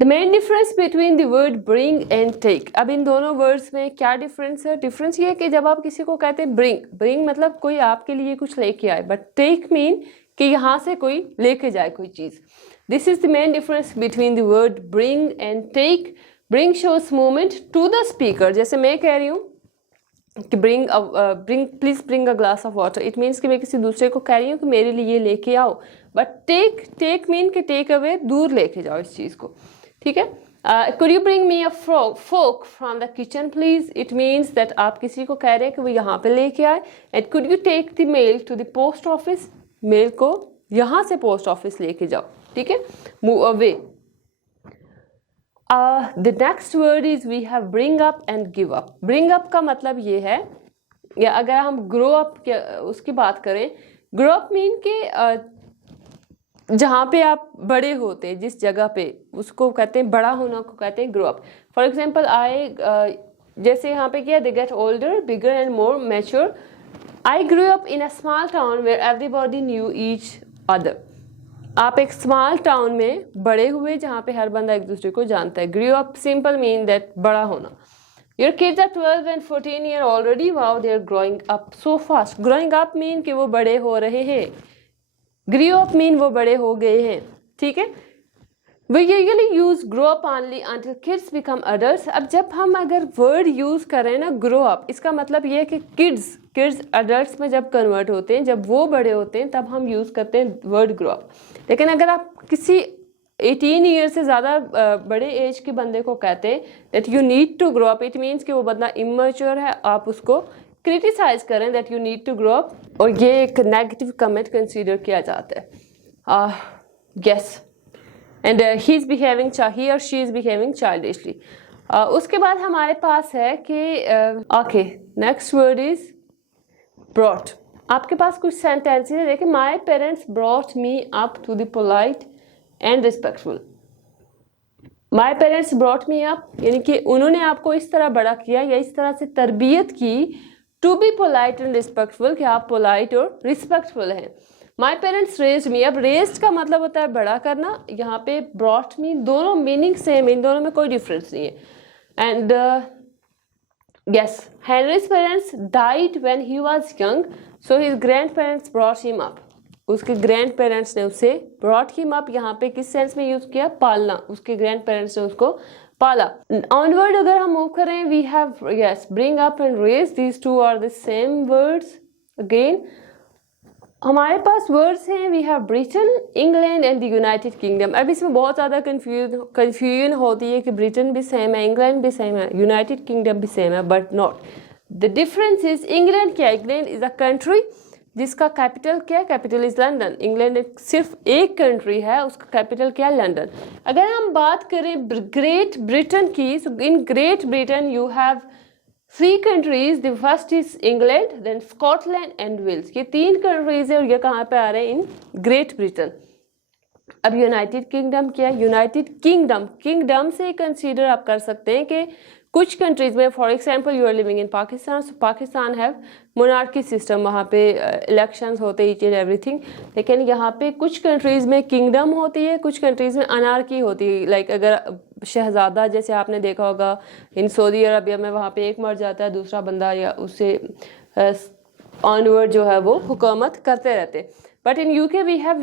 The main difference between the word bring and take. अब इन दोनों वर्ड्स में क्या डिफरेंस है? डिफरेंस ये है कि जब आप किसी को कहते हैं ब्रिंग मतलब कोई आपके लिए कुछ लेके आए, बट टेक मीन कि यहाँ से कोई लेके जाए कोई चीज़। This is the main difference between the word bring and take. Bring shows movement to the speaker, जैसे मैं कह रही हूँ कि please bring a glass of water, it means कि मैं किसी दूसरे को कह रही हूँ कि मेरे लिए लेके आओ। बट टेक मीन कि टेक अवे, दूर लेके जाओ इस चीज़ को, ठीक है। Could you bring me a fork from the kitchen please, it means that आप किसी को कह रहे हैं कि वो यहाँ पे लेके आए। And could you take the mail to the post office, mail को यहाँ से पोस्ट ऑफिस लेके जाओ, ठीक है। Move away. The next word is we have bring up and give up. Bring up का मतलब ये है, या अगर हम ग्रो अप उसकी बात करें, ग्रो अप मीन के जहाँ पे आप बड़े होते हैं, जिस जगह पे, उसको कहते हैं बड़ा होना को कहते हैं ग्रो अप। फॉर एग्जाम्पल जैसे यहाँ पे क्या, they get older, bigger and more mature. I grow up in a small town where everybody knew each other. आप एक स्मॉल टाउन में बड़े हुए जहाँ पे हर बंदा एक दूसरे को जानता है। Grow up simple mean that बड़ा होना। Your kids are 12 and 14 year already, wow they are growing up so fast। growing up mean कि वो बड़े हो रहे हैं, grow up mean वो बड़े हो गए हैं, ठीक है। We usually use grow up only until kids become adults। अब जब हम अगर वर्ड यूज करें ना grow up, इसका मतलब ये है कि किड्स अडल्ट में जब कन्वर्ट होते हैं, जब वो बड़े होते हैं, तब हम यूज करते हैं वर्ड grow up। लेकिन अगर आप किसी 18 ईयर से ज़्यादा बड़े एज के बंदे को कहते हैं that you need to grow up, it means कि वो बंदा इमेच्योर है, आप उसको क्रिटिसाइज करें that you need to grow up, और ये एक नेगेटिव कमेंट कंसीडर किया जाता है। यस, एंड ही और शी इज बिहेविंग चाइल्डिशली। उसके बाद हमारे पास है कि okay, next word is brought. आपके पास कुछ सेंटेंसेस है, देखिए, my parents brought me up to the polite and respectful. My parents brought me up यानी कि उन्होंने आपको इस तरह बड़ा किया या इस तरह से तरबियत की, to be polite and respectful, कि आप पोलाइट और रिस्पेक्टफुल हैं। माई पेरेंट्स रेज्ड मी, अब रेज्ड का मतलब होता है बड़ा करना, यहाँ पे ब्रॉट मी, दोनों मीनिंग सेम, इन दोनों में कोई डिफरेंस नहीं है। And yes, Henrys parents died when he was young, so his grand parents brought him up. उसके ग्रैंड पेरेंट्स ने उसे ब्रॉट हिम अप यहाँ पे किस सेंस में यूज किया? पालना, उसके ग्रैंड पेरेंट्स ने उसको पाला। ऑनवर्ड अगर हम मूव करें, we have yes bring up and raise, these two are the same words. Again हमारे पास वर्ड्स हैं, we have Britain, England and the United Kingdom. अब इसमें बहुत ज़्यादा कन्फ्यूजन होती है कि ब्रिटेन भी सेम है, इंग्लैंड भी सेम है, यूनाइटेड किंगडम भी सेम है, but not. The difference is England क्या, इंग्लैंड इज अ कंट्री जिसका कैपिटल क्या है? Capital is London. इंग्लैंड सिर्फ एक कंट्री है, उसका कैपिटल क्या है? लंदन। अगर हम बात करें ग्रेट ब्रिटेन की, so in Great Britain you have 3 countries, the first is England, then Scotland and Wales. ये 3 कंट्रीज है और ये कहाँ पे आ रहे हैं? इन ग्रेट ब्रिटेन। अब यूनाइटेड किंगडम क्या है? यूनाइटेड किंगडम से कंसीडर आप कर सकते हैं कि कुछ कंट्रीज में, for example you are living in Pakistan, so Pakistan have monarchy system, वहाँ पे इलेक्शंस होते ईच एंड एवरीथिंग। लेकिन यहाँ पे कुछ कंट्रीज में किंगडम होती है, कुछ कंट्रीज में अनार्की होती है। लाइक अगर शहजादा, जैसे आपने देखा होगा इन सऊदी अरबिया में, वहाँ पे एक मर जाता है, दूसरा बंदा या उससे ऑनवर्ड जो है वो हुकूमत करते रहते। But in UK we have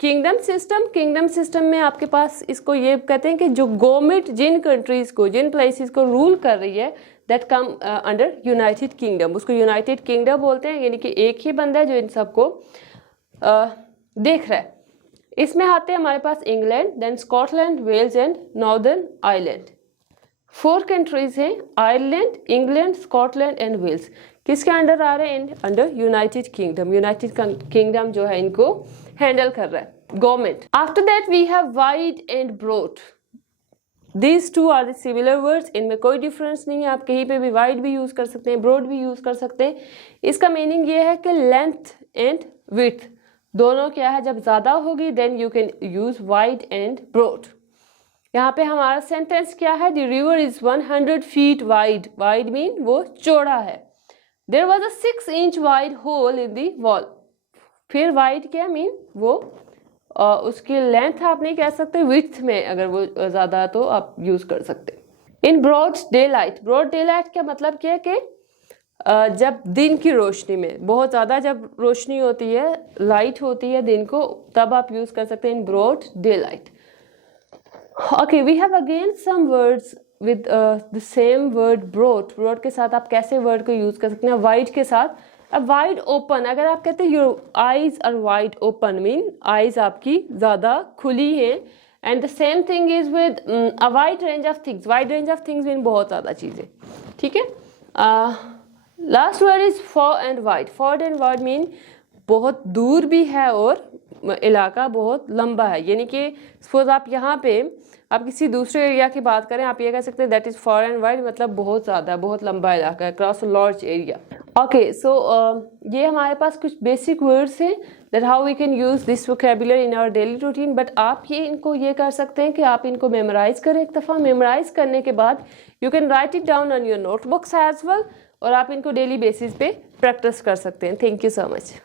kingdom system. Kingdom system में आपके पास इसको ये कहते हैं कि जो गवर्नमेंट जिन कंट्रीज को, जिन प्लेसेस को रूल कर रही है, that come under United kingdom, उसको यूनाइटेड किंगडम बोलते हैं। यानी कि एक ही बंदा है जो इन सबको देख रहा है। इसमें आते हैं हमारे पास England, then Scotland, Wales and Northern Ireland. 4 countries हैं, Ireland, England, Scotland and Wales. किसके अंडर आ रहे हैं? Under United Kingdom. United Kingdom जो है इनको हैंडल कर रहा है government. After that we have wide and broad. These 2 are the similar words, इनमें कोई डिफरेंस नहीं है। आप कहीं पे भी वाइड भी यूज कर सकते हैं, ब्रॉड भी यूज कर सकते हैं। इसका मीनिंग ये है कि लेंथ एंड विड्थ दोनों क्या है, जब ज्यादा होगी then you can use wide and broad. यहाँ पे हमारा सेंटेंस क्या है? The river is 100 feet wide. Wide mean वो चौड़ा है। There was a 6 inch wide hole in the wall. फिर वाइड क्या मीन? वो उसकी लेंथ आप नहीं कह सकते, विड्थ में अगर वो ज़्यादा है तो आप यूज़ कर सकते हैं। In broad daylight, broad daylight का मतलब क्या है कि जब दिन की रोशनी में बहुत ज़्यादा जब रोशनी होती है, लाइट होती है दिन को, तब आप यूज़ कर सकते हैं in broad daylight. Okay, we have again some words with the same word broad. Broad के साथ आप कैसे वर्ड को यूज़ कर सकते हैं? वाइड के साथ, अब वाइड ओपन, अगर आप कहते हैं your eyes are wide open, mean eyes आपकी ज़्यादा खुली हैं। And the same thing is with a wide range of things. Wide range of things mean बहुत ज़्यादा चीज़ें, ठीक है। Last word is far and wide. Far and wide mean बहुत दूर भी है और इलाका बहुत लंबा है, यानी कि सपोज आप यहाँ पे आप किसी दूसरे एरिया की बात करें, आप ये कह सकते हैं that is far and wide, मतलब बहुत ज़्यादा, बहुत लंबा इलाका है, cross a large area. Okay, so ये हमारे पास कुछ बेसिक वर्ड्स हैं that how we can use this vocabulary in our daily routine. But आप ये कर सकते हैं कि आप इनको मेमोराइज करें एक दफ़ा। मेमोराइज करने के बाद you can write it down on your notebooks as well, और आप इनको डेली बेसिस पे प्रैक्टिस कर सकते हैं। Thank you so much.